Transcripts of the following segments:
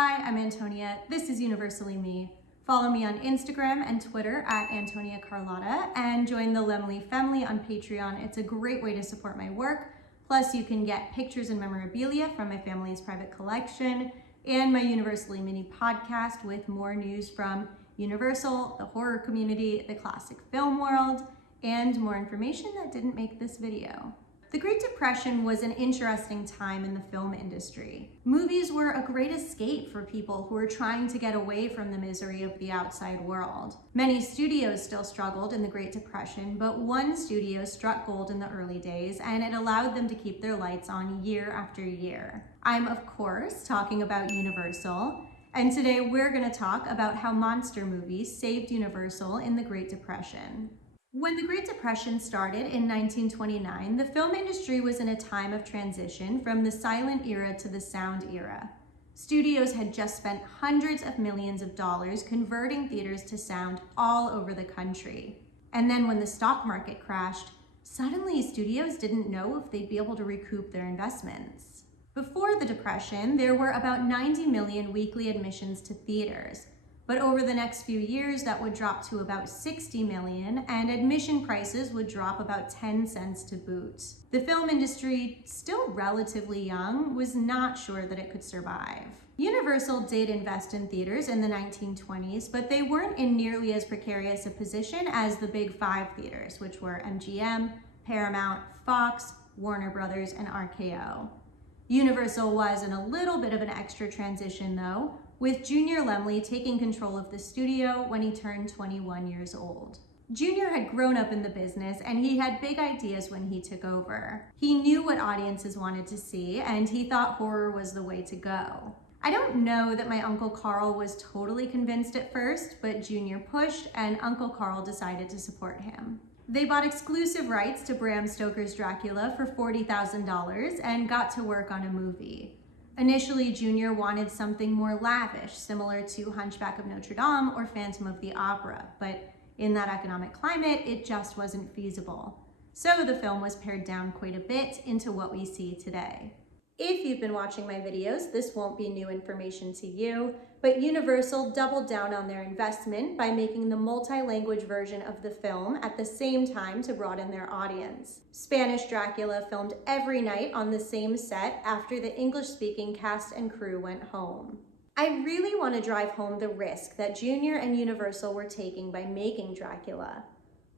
Hi, I'm Antonia. This is Universally Me. Follow me on Instagram and Twitter at Antonia Carlotta and join the Laemmle family on Patreon. It's a great way to support my work. Plus, you can get pictures and memorabilia from my family's private collection and my Universally Mini podcast with more news from Universal, the horror community, the classic film world, and more information that didn't make this video. The Great Depression was an interesting time in the film industry. Movies were a great escape for people who were trying to get away from the misery of the outside world. Many studios still struggled in the Great Depression, but one studio struck gold in the early days, and it allowed them to keep their lights on year after year. I'm, of course, talking about Universal, and today we're going to talk about how monster movies saved Universal in the Great Depression. When the Great Depression started in 1929, the film industry was in a time of transition from the silent era to the sound era. Studios had just spent hundreds of millions of dollars converting theaters to sound all over the country. And then when the stock market crashed, suddenly studios didn't know if they'd be able to recoup their investments. Before the Depression, there were about 90 million weekly admissions to theaters. But over the next few years, that would drop to about 60 million, and admission prices would drop about 10 cents to boot. The film industry, still relatively young, was not sure that it could survive. Universal did invest in theaters in the 1920s, but they weren't in nearly as precarious a position as the big five theaters, which were MGM, Paramount, Fox, Warner Brothers, and RKO. Universal was in a little bit of an extra transition though, with Junior Laemmle taking control of the studio when he turned 21 years old. Junior had grown up in the business and he had big ideas when he took over. He knew what audiences wanted to see and he thought horror was the way to go. I don't know that my Uncle Carl was totally convinced at first, but Junior pushed and Uncle Carl decided to support him. They bought exclusive rights to Bram Stoker's Dracula for $40,000 and got to work on a movie. Initially, Junior wanted something more lavish, similar to Hunchback of Notre Dame or Phantom of the Opera, but in that economic climate, it just wasn't feasible. So the film was pared down quite a bit into what we see today. If you've been watching my videos, this won't be new information to you, but Universal doubled down on their investment by making the multi-language version of the film at the same time to broaden their audience. Spanish Dracula filmed every night on the same set after the English-speaking cast and crew went home. I really want to drive home the risk that Junior and Universal were taking by making Dracula.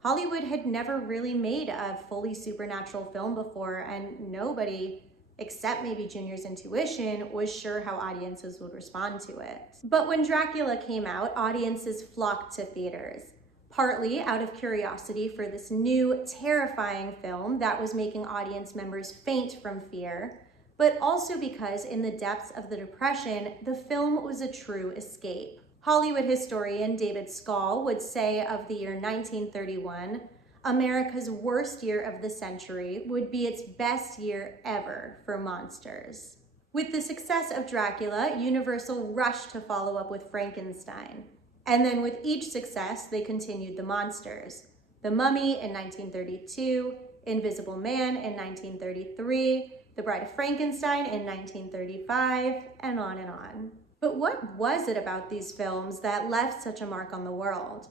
Hollywood had never really made a fully supernatural film before, and nobody, except maybe Junior's intuition, was sure how audiences would respond to it. But when Dracula came out, audiences flocked to theaters, partly out of curiosity for this new, terrifying film that was making audience members faint from fear, but also because in the depths of the Depression, the film was a true escape. Hollywood historian David Scull would say of the year 1931, America's worst year of the century would be its best year ever for monsters. With the success of Dracula, Universal rushed to follow up with Frankenstein. And then with each success, they continued the monsters. The Mummy in 1932, Invisible Man in 1933, The Bride of Frankenstein in 1935, and on and on. But what was it about these films that left such a mark on the world?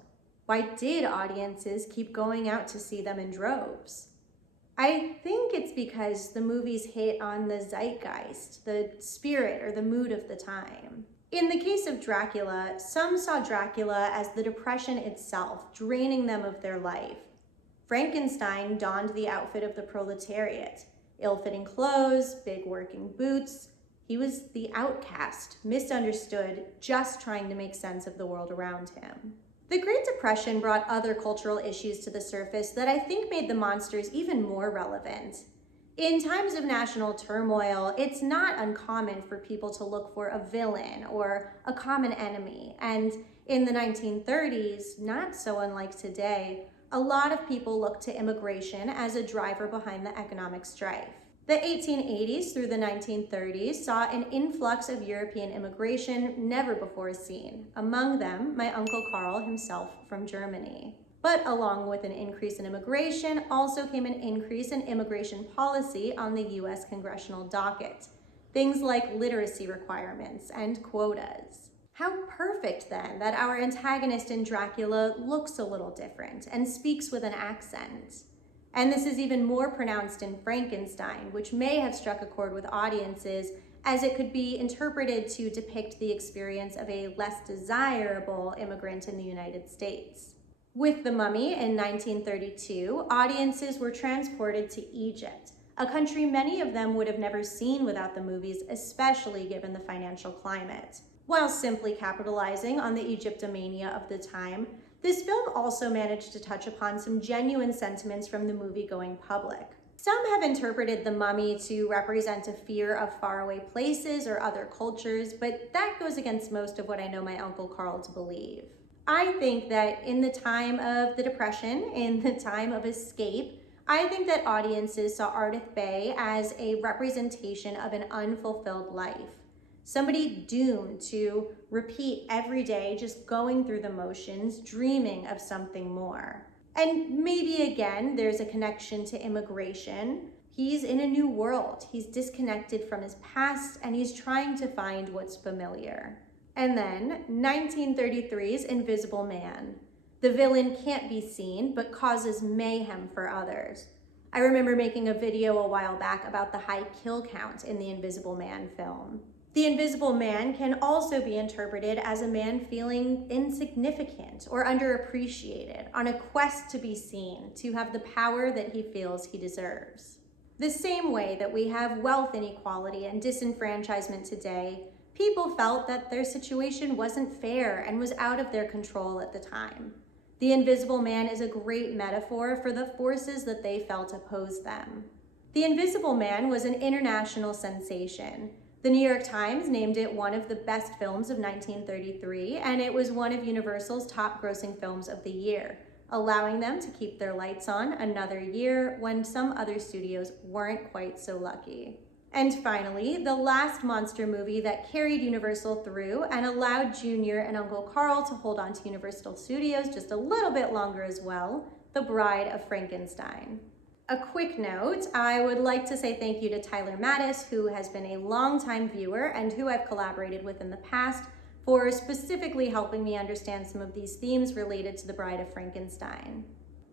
Why did audiences keep going out to see them in droves? I think it's because the movies hit on the zeitgeist, the spirit or the mood of the time. In the case of Dracula, some saw Dracula as the Depression itself, draining them of their life. Frankenstein donned the outfit of the proletariat, ill-fitting clothes, big working boots. He was the outcast, misunderstood, just trying to make sense of the world around him. The Great Depression brought other cultural issues to the surface that I think made the monsters even more relevant. In times of national turmoil, it's not uncommon for people to look for a villain or a common enemy. And in the 1930s, not so unlike today, a lot of people looked to immigration as a driver behind the economic strife. The 1880s through the 1930s saw an influx of European immigration never before seen, among them my Uncle Carl himself from Germany. But along with an increase in immigration also came an increase in immigration policy on the US congressional docket. Things like literacy requirements and quotas. How perfect then that our antagonist in Dracula looks a little different and speaks with an accent. And this is even more pronounced in Frankenstein, which may have struck a chord with audiences as it could be interpreted to depict the experience of a less desirable immigrant in the United States. With The Mummy in 1932, audiences were transported to Egypt, a country many of them would have never seen without the movies, especially given the financial climate. While simply capitalizing on the Egyptomania of the time, this film also managed to touch upon some genuine sentiments from the movie-going public. Some have interpreted The Mummy to represent a fear of faraway places or other cultures, but that goes against most of what I know my Uncle Carl to believe. I think that in the time of the Depression, in the time of escape, I think that audiences saw Ardith Bay as a representation of an unfulfilled life. Somebody doomed to repeat every day, just going through the motions, dreaming of something more. And maybe again, there's a connection to immigration. He's in a new world. He's disconnected from his past and he's trying to find what's familiar. And then 1933's Invisible Man. The villain can't be seen, but causes mayhem for others. I remember making a video a while back about the high kill count in the Invisible Man film. The Invisible Man can also be interpreted as a man feeling insignificant or underappreciated, on a quest to be seen, to have the power that he feels he deserves. The same way that we have wealth inequality and disenfranchisement today, people felt that their situation wasn't fair and was out of their control at the time. The Invisible Man is a great metaphor for the forces that they felt opposed them. The Invisible Man was an international sensation. The New York Times named it one of the best films of 1933, and it was one of Universal's top grossing films of the year, allowing them to keep their lights on another year when some other studios weren't quite so lucky. And finally, the last monster movie that carried Universal through and allowed Junior and Uncle Carl to hold on to Universal Studios just a little bit longer as well, The Bride of Frankenstein. A quick note, I would like to say thank you to Tyler Mattis, who has been a longtime viewer and who I've collaborated with in the past, for specifically helping me understand some of these themes related to The Bride of Frankenstein.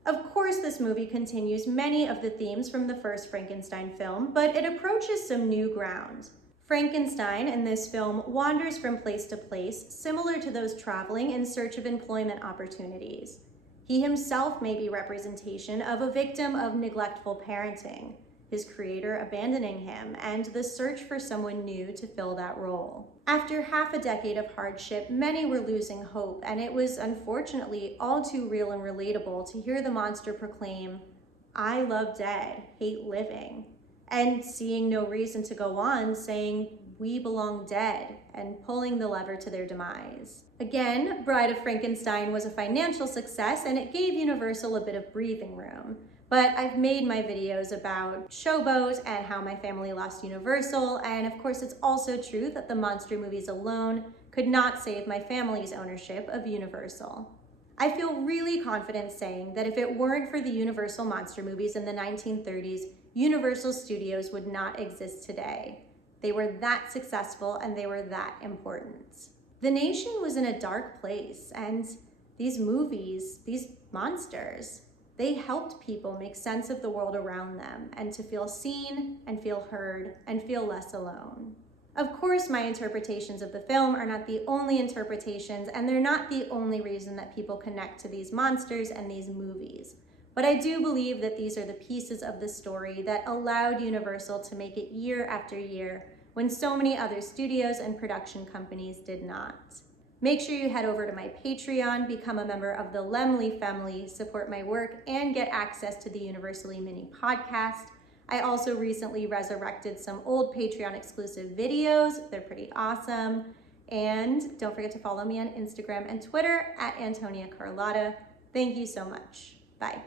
Of course, this movie continues many of the themes from the first Frankenstein film, but it approaches some new ground. Frankenstein in this film wanders from place to place, similar to those traveling in search of employment opportunities. He himself may be representation of a victim of neglectful parenting, his creator abandoning him, and the search for someone new to fill that role. After half a decade of hardship, many were losing hope, and it was unfortunately all too real and relatable to hear the monster proclaim, "I love dead, hate living," and seeing no reason to go on, saying, "We belong dead," and pulling the lever to their demise. Again, Bride of Frankenstein was a financial success and it gave Universal a bit of breathing room. But I've made my videos about Showboat and how my family lost Universal, and of course it's also true that the monster movies alone could not save my family's ownership of Universal. I feel really confident saying that if it weren't for the Universal monster movies in the 1930s, Universal Studios would not exist today. They were that successful and they were that important. The nation was in a dark place, and these movies, these monsters, they helped people make sense of the world around them and to feel seen and feel heard and feel less alone. Of course, my interpretations of the film are not the only interpretations, and they're not the only reason that people connect to these monsters and these movies. But I do believe that these are the pieces of the story that allowed Universal to make it year after year when so many other studios and production companies did not. Make sure you head over to my Patreon, become a member of the Laemmle family, support my work, and get access to the Universally Mini podcast. I also recently resurrected some old Patreon exclusive videos. They're pretty awesome. And don't forget to follow me on Instagram and Twitter at Antonia Carlotta. Thank you so much. Bye.